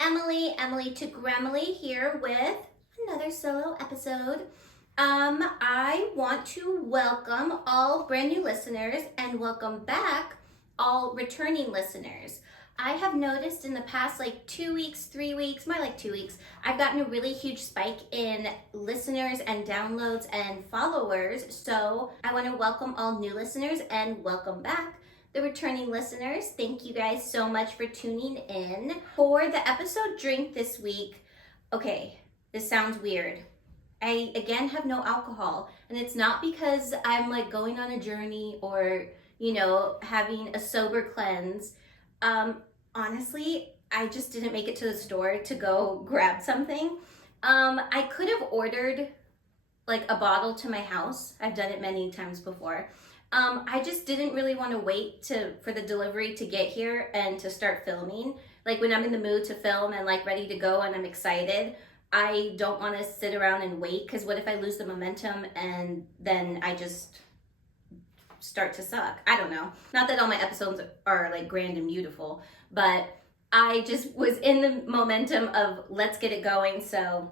Emily to Gremlin here with another solo episode. I want to welcome all brand new listeners and welcome back all returning listeners. I have noticed in the past 2 weeks, 3 weeks, more like 2 weeks, I've gotten a really huge spike in listeners and downloads and followers. So I want to welcome all new listeners and welcome back the returning listeners. Thank you guys so much for tuning in. For the episode drink this week, okay, this sounds weird. I again have no alcohol, and it's not because I'm going on a journey or, having a sober cleanse. Honestly, I just didn't make it to the store to go grab something. I could have ordered a bottle to my house. I've done it many times before. I just didn't really want to wait for the delivery to get here and to start filming. When I'm in the mood to film and ready to go and I'm excited, I don't want to sit around and wait, because what if I lose the momentum and then I just start to suck? I don't know. Not that all my episodes are grand and beautiful, but I just was in the momentum of let's get it going. So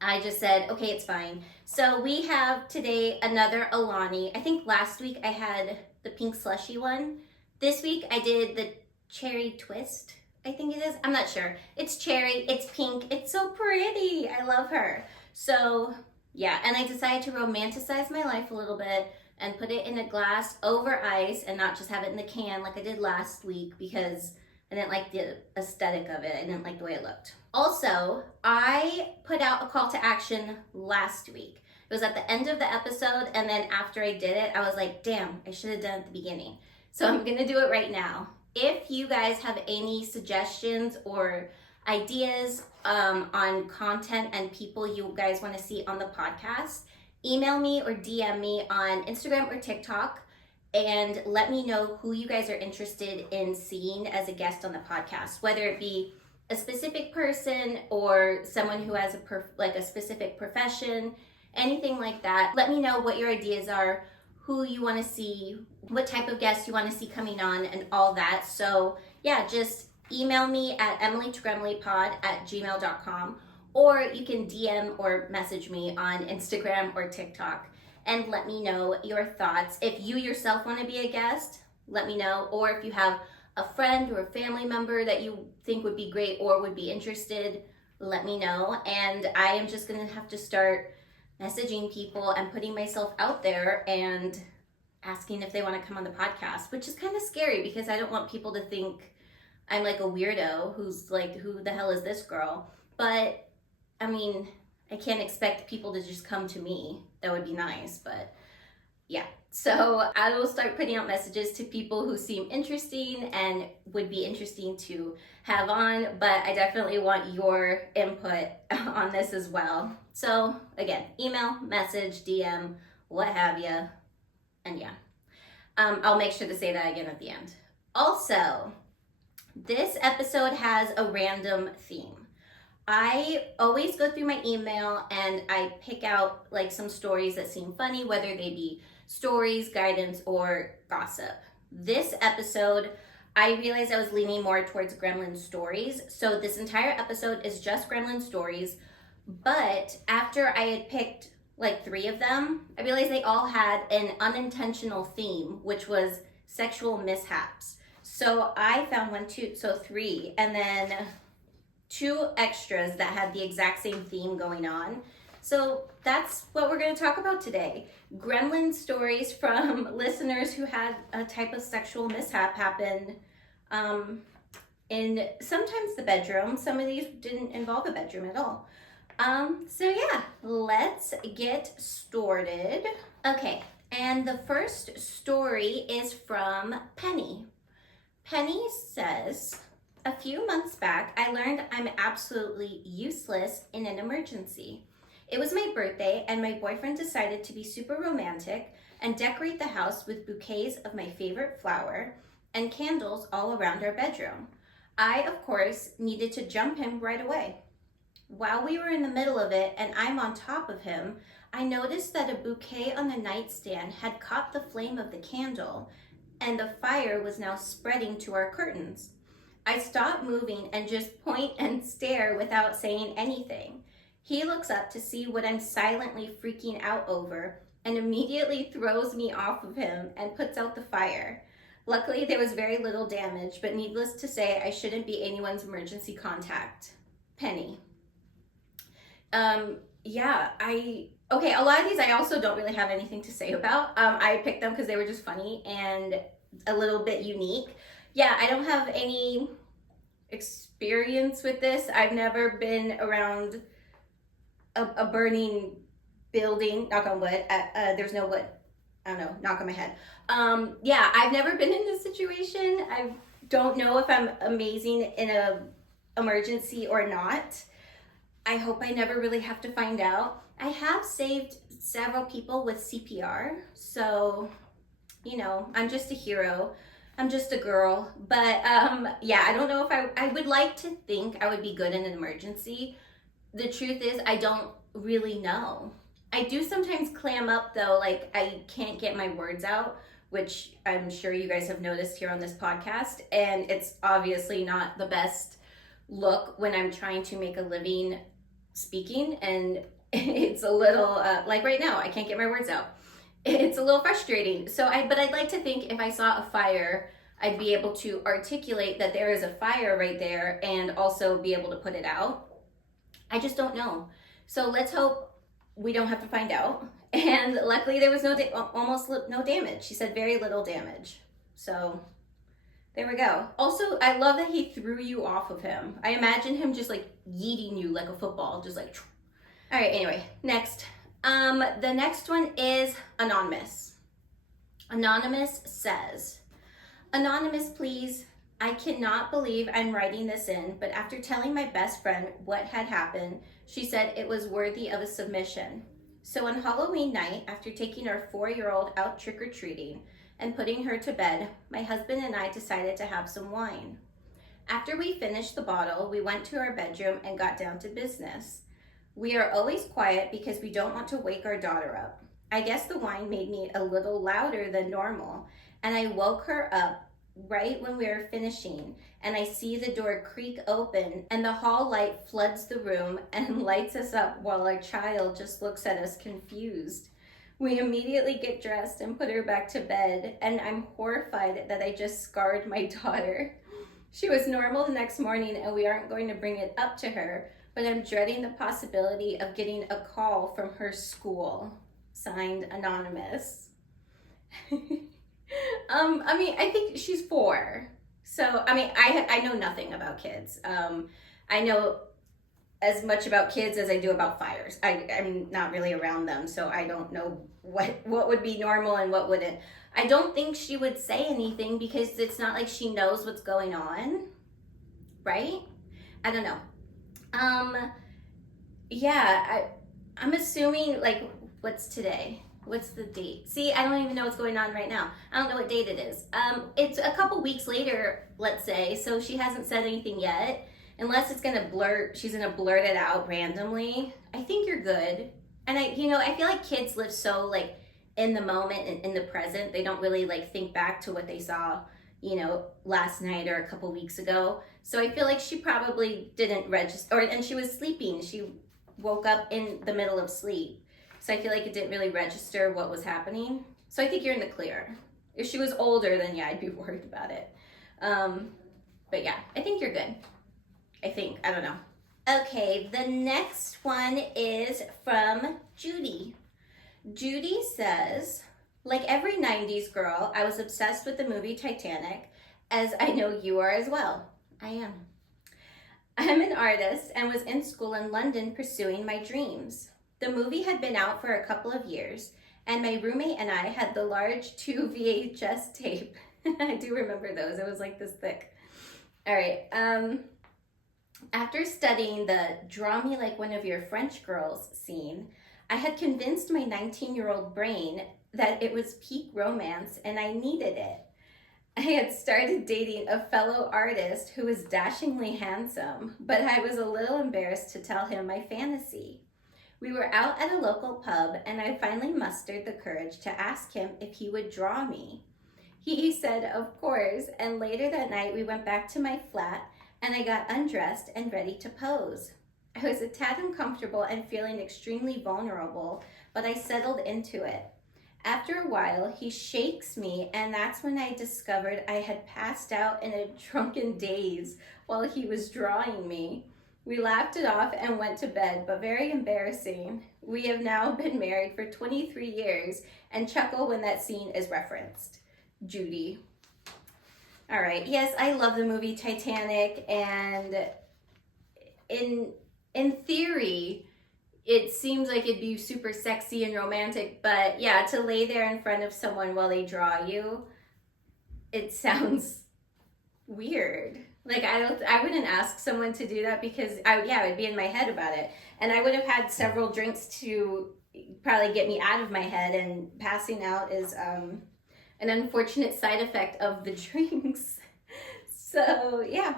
I just said, okay, it's fine. So we have today another Alani. I think last week I had the pink slushy one. This week I did the cherry twist, I think it is. I'm not sure. It's cherry, it's pink, it's so pretty. I love her. So yeah, and I decided to romanticize my life a little bit and put it in a glass over ice and not just have it in the can like I did last week, because I didn't like the aesthetic of it. I didn't like the way it looked. Also, I put out a call to action last week. It was at the end of the episode, and then after I did it, I was like, damn, I should have done it at the beginning. So I'm gonna do it right now. If you guys have any suggestions or ideas on content and people you guys wanna see on the podcast, email me or DM me on Instagram or TikTok and let me know who you guys are interested in seeing as a guest on the podcast, whether it be a specific person or someone who has a specific profession, anything like that. Let me know what your ideas are, who you want to see, what type of guests you want to see coming on, and all that. So yeah, just email me at emilytogremleypod@gmail.com, or you can DM or message me on Instagram or TikTok and let me know your thoughts. If you yourself want to be a guest, let me know. Or if you have a friend or a family member that you think would be great or would be interested, let me know. And I am just going to have to start messaging people and putting myself out there and asking if they want to come on the podcast, which is kind of scary because I don't want people to think I'm a weirdo who's who the hell is this girl? But I mean, I can't expect people to just come to me. That would be nice, but yeah. So I will start putting out messages to people who seem interesting and would be interesting to have on, but I definitely want your input on this as well. So again, email, message, DM, what have you, and yeah. I'll make sure to say that again at the end. Also, this episode has a random theme. I always go through my email and I pick out some stories that seem funny, whether they be stories, guidance, or gossip. This episode, I realized I was leaning more towards Gremlin stories. So this entire episode is just Gremlin stories. But after I had picked 3 of them, I realized they all had an unintentional theme, which was sexual mishaps. So I found 3, and then 2 extras that had the exact same theme going on. So that's what we're going to talk about today. Gremlin stories from listeners who had a type of sexual mishap happen in sometimes the bedroom. Some of these didn't involve a bedroom at all. So yeah, let's get started. Okay, and the first story is from Penny. Penny says, a few months back, I learned I'm absolutely useless in an emergency. It was my birthday, and my boyfriend decided to be super romantic and decorate the house with bouquets of my favorite flower and candles all around our bedroom. I, of course, needed to jump him right away. While we were in the middle of it and I'm on top of him, I noticed that a bouquet on the nightstand had caught the flame of the candle, and the fire was now spreading to our curtains. I stop moving and just point and stare without saying anything. He looks up to see what I'm silently freaking out over and immediately throws me off of him and puts out the fire. Luckily, there was very little damage, but needless to say, I shouldn't be anyone's emergency contact. Penny. Okay, a lot of these I also don't really have anything to say about. I picked them because they were just funny and a little bit unique. Yeah, I don't have any experience with this. I've never been around a burning building, knock on wood. There's no wood. I don't know, knock on my head. Yeah, I've never been in this situation. I don't know if I'm amazing in a emergency or not. I hope I never really have to find out. I have saved several people with CPR, so, you know, I'm just a hero. I'm just a girl. But yeah, I don't know if I would like to think I would be good in an emergency. The truth is, I don't really know. I do sometimes clam up though, like I can't get my words out, which I'm sure you guys have noticed here on this podcast. And it's obviously not the best look when I'm trying to make a living speaking, and it's a little like right now I can't get my words out. It's a little frustrating. But I'd like to think if I saw a fire, I'd be able to articulate that there is a fire right there and also be able to put it out. I just don't know. So let's hope we don't have to find out. And luckily there was almost no damage. She said very little damage. So there we go. Also, I love that he threw you off of him. I imagine him just like yeeting you like a football, just like. All right, anyway, next. The next one is Anonymous. Anonymous says, Anonymous, please. I cannot believe I'm writing this in, but after telling my best friend what had happened, she said it was worthy of a submission. So on Halloween night, after taking our 4-year-old out trick-or-treating and putting her to bed, my husband and I decided to have some wine. After we finished the bottle, we went to our bedroom and got down to business. We are always quiet because we don't want to wake our daughter up. I guess the wine made me a little louder than normal, and I woke her up right when we were finishing, and I see the door creak open and the hall light floods the room and lights us up while our child just looks at us confused. We immediately get dressed and put her back to bed, and I'm horrified that I just scarred my daughter. She was normal the next morning and we aren't going to bring it up to her, but I'm dreading the possibility of getting a call from her school. Signed, Anonymous. I think she's 4. So, I know nothing about kids. I know as much about kids as I do about fires. I'm not really around them, so I don't know what would be normal and what wouldn't. I don't think she would say anything because it's not like she knows what's going on, right? I don't know. I'm assuming, like, what's today? What's the date? See, I don't even know what's going on right now. I don't know what date it is. It's a couple weeks later, let's say, so she hasn't said anything yet. Unless she's gonna blurt it out randomly. I think you're good. And I feel like kids live so like in the moment and in the present. They don't really like think back to what they saw, last night or a couple weeks ago. So I feel like she probably didn't register, and she was sleeping. She woke up in the middle of sleep. So I feel like it didn't really register what was happening. So I think you're in the clear. If she was older, then yeah, I'd be worried about it. But yeah, I think you're good. I don't know. Okay, the next one is from Judy. Judy says, like every 90s girl, I was obsessed with the movie Titanic, as I know you are as well. I am. I'm an artist and was in school in London pursuing my dreams. The movie had been out for a couple of years, and my roommate and I had the large 2 VHS tape. I do remember those. It was like this thick. All right. After studying the "draw me like one of your French girls" scene, I had convinced my 19-year-old brain that it was peak romance and I needed it. I had started dating a fellow artist who was dashingly handsome, but I was a little embarrassed to tell him my fantasy. We were out at a local pub and I finally mustered the courage to ask him if he would draw me. He said, of course, and later that night we went back to my flat and I got undressed and ready to pose. I was a tad uncomfortable and feeling extremely vulnerable, but I settled into it. After a while, he shakes me, and that's when I discovered I had passed out in a drunken daze while he was drawing me. We laughed it off and went to bed, but very embarrassing. We have now been married for 23 years and chuckle when that scene is referenced. Judy. All right. Yes, I love the movie Titanic, and in theory, it seems like it'd be super sexy and romantic, but yeah, to lay there in front of someone while they draw you, it sounds weird. Like I wouldn't ask someone to do that because I would be in my head about it. And I would have had several drinks to probably get me out of my head, and passing out is an unfortunate side effect of the drinks. So yeah,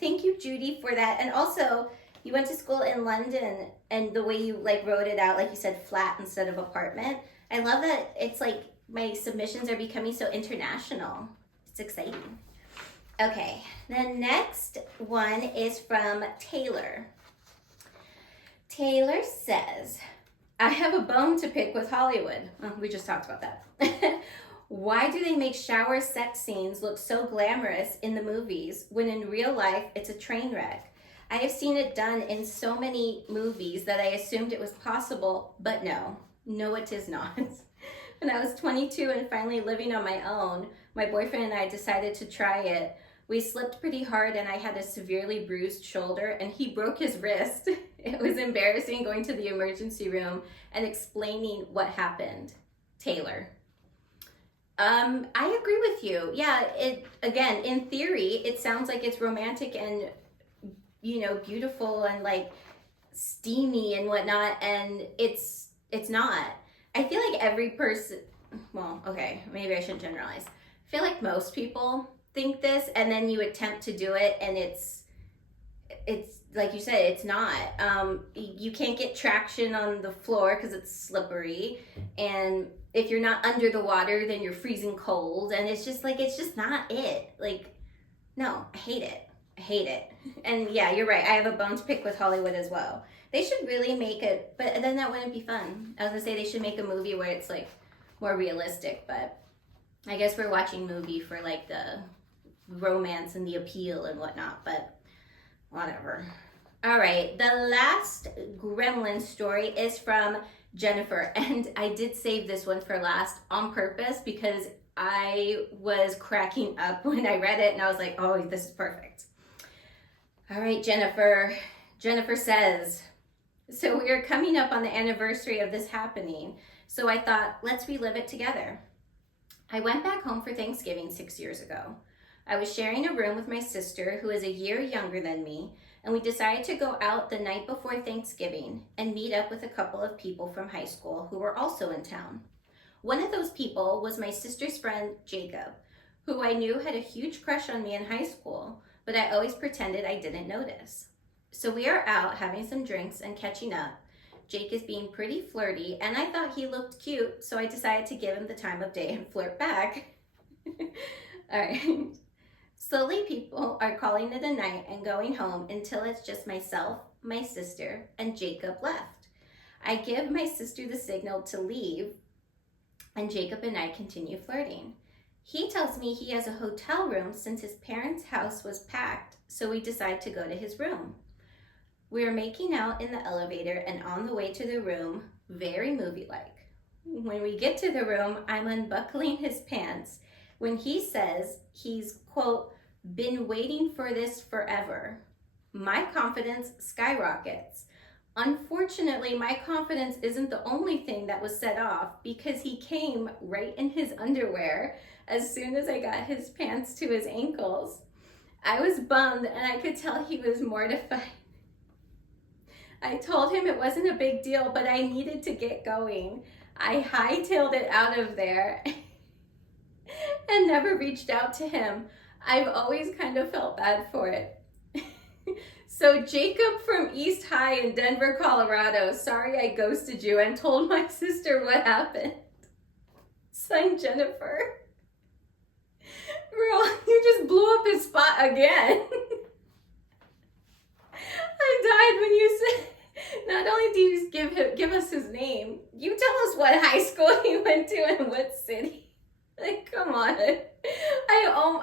thank you, Judy, for that. And also, you went to school in London, and the way you like wrote it out, like you said, flat instead of apartment. I love that. It's like my submissions are becoming so international. It's exciting. Okay, the next one is from Taylor. Taylor says, I have a bone to pick with Hollywood. Oh, we just talked about that. Why do they make shower sex scenes look so glamorous in the movies when in real life it's a train wreck? I have seen it done in so many movies that I assumed it was possible, but no, it is not. When I was 22 and finally living on my own, my boyfriend and I decided to try it. We slipped pretty hard and I had a severely bruised shoulder and he broke his wrist. It was embarrassing going to the emergency room and explaining what happened. Taylor. I agree with you. Yeah, again, in theory, it sounds like it's romantic and, beautiful and like steamy and whatnot, and it's not. I feel like every person, well, okay, maybe I shouldn't generalize. I feel like most people think this, and then you attempt to do it, and it's like you said, it's not. You can't get traction on the floor because it's slippery, and if you're not under the water, then you're freezing cold, and it's just not it. Like, no, I hate it. And yeah, you're right. I have a bone to pick with Hollywood as well. They should really make it, but then that wouldn't be fun. I was gonna say they should make a movie where it's like more realistic, but I guess we're watching movie for like the romance and the appeal and whatnot, but whatever. All right, the last Gremlin story is from Jennifer, and I did save this one for last on purpose because I was cracking up when I read it, and I was like, oh, this is perfect. All right, Jennifer. Jennifer says, so we are coming up on the anniversary of this happening, so I thought, let's relive it together. I went back home for Thanksgiving 6 years ago. I was sharing a room with my sister, who is a year younger than me, and we decided to go out the night before Thanksgiving and meet up with a couple of people from high school who were also in town. One of those people was my sister's friend, Jacob, who I knew had a huge crush on me in high school, but I always pretended I didn't notice. So we are out having some drinks and catching up. Jake is being pretty flirty, and I thought he looked cute, so I decided to give him the time of day and flirt back. All right. Slowly, people are calling it a night and going home until it's just myself, my sister, and Jacob left. I give my sister the signal to leave, and Jacob and I continue flirting. He tells me he has a hotel room since his parents' house was packed, so we decide to go to his room. We are making out in the elevator and on the way to the room, very movie-like. When we get to the room, I'm unbuckling his pants when he says he's, quote, been waiting for this forever. My confidence skyrockets. Unfortunately, my confidence isn't the only thing that was set off because he came right in his underwear as soon as I got his pants to his ankles. I was bummed and I could tell he was mortified. I told him it wasn't a big deal, but I needed to get going. I hightailed it out of there and never reached out to him. I've always kind of felt bad for it. So Jacob from East High in Denver, Colorado, sorry I ghosted you and told my sister what happened. Signed, Jennifer. girl, you just blew up his spot again. I died when you said, not only do you give us his name, you tell us what high school he went to and what city. Like, come on.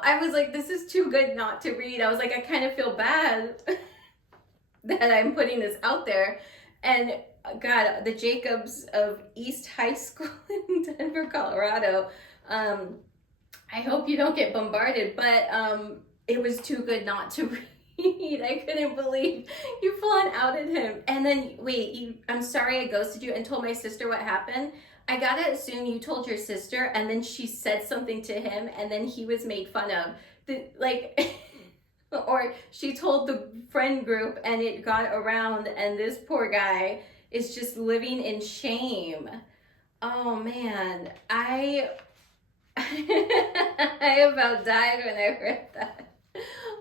I was like, this is too good not to read. I was like, I kind of feel bad that I'm putting this out there. And God, the Jacobs of East High School in Denver, Colorado. I hope you don't get bombarded, but it was too good not to read. I couldn't believe you full on outed him. And then, wait, I'm sorry I ghosted you and told my sister what happened. I gotta assume you told your sister and then she said something to him and then he was made fun of. Or she told the friend group and it got around and this poor guy is just living in shame. Oh man, I about died when I read that.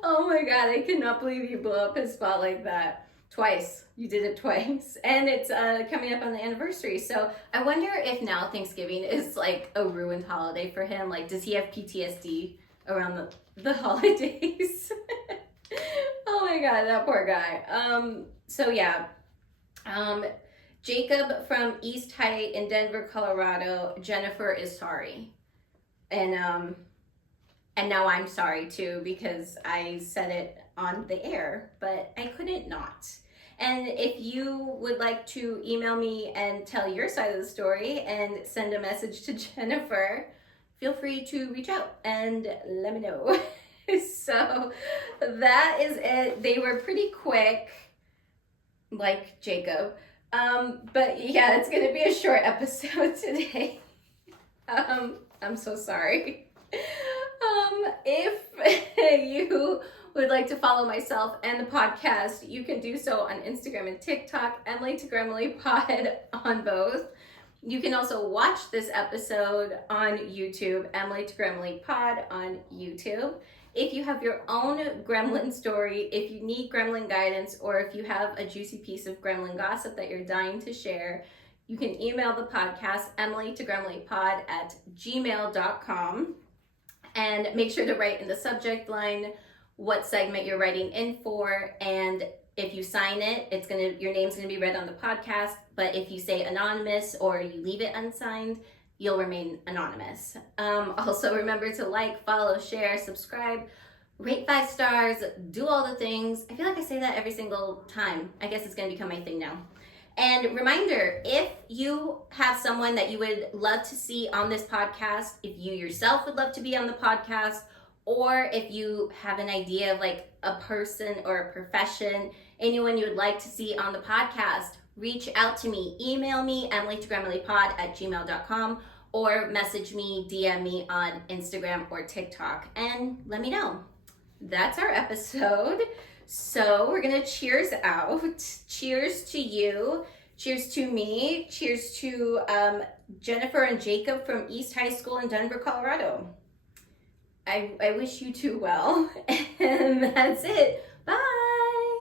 Oh my God, I cannot believe you blew up his spot like that. Twice. You did it twice. And it's coming up on the anniversary. So I wonder if now Thanksgiving is like a ruined holiday for him. Like, does he have PTSD around the holidays? Oh my God, that poor guy. So yeah. Jacob from East High in Denver, Colorado. Jennifer is sorry. And now I'm sorry too because I said it on the air, but I couldn't not. And if you would like to email me and tell your side of the story and send a message to Jennifer, feel free to reach out and let me know. So that is it. They were pretty quick, like Jacob. But yeah, it's gonna be a short episode today. I'm so sorry. If you would like to follow myself and the podcast, you can do so on Instagram and TikTok, Emily to Gremlin Pod on both. You can also watch this episode on YouTube, Emily to Gremlin Pod on YouTube. If you have your own gremlin story, if you need gremlin guidance, or if you have a juicy piece of gremlin gossip that you're dying to share, you can email the podcast, emilytogremlinpod@gmail.com. And make sure to write in the subject line what segment you're writing in for. And if you sign it, your name's gonna be read on the podcast. But if you say anonymous or you leave it unsigned, you'll remain anonymous. Also remember to like, follow, share, subscribe, rate 5 stars, do all the things. I feel like I say that every single time. I guess it's gonna become my thing now. And reminder, if you have someone that you would love to see on this podcast, if you yourself would love to be on the podcast, or if you have an idea of like a person or a profession, anyone you would like to see on the podcast, reach out to me. Email me, emilytogremlinpod@gmail.com, or message me, DM me on Instagram or TikTok, and let me know. That's our episode. So we're gonna cheers out. Cheers to you. Cheers to me. Cheers to Jennifer and Jacob from East High School in Denver, Colorado. I wish you two well. And that's it. Bye.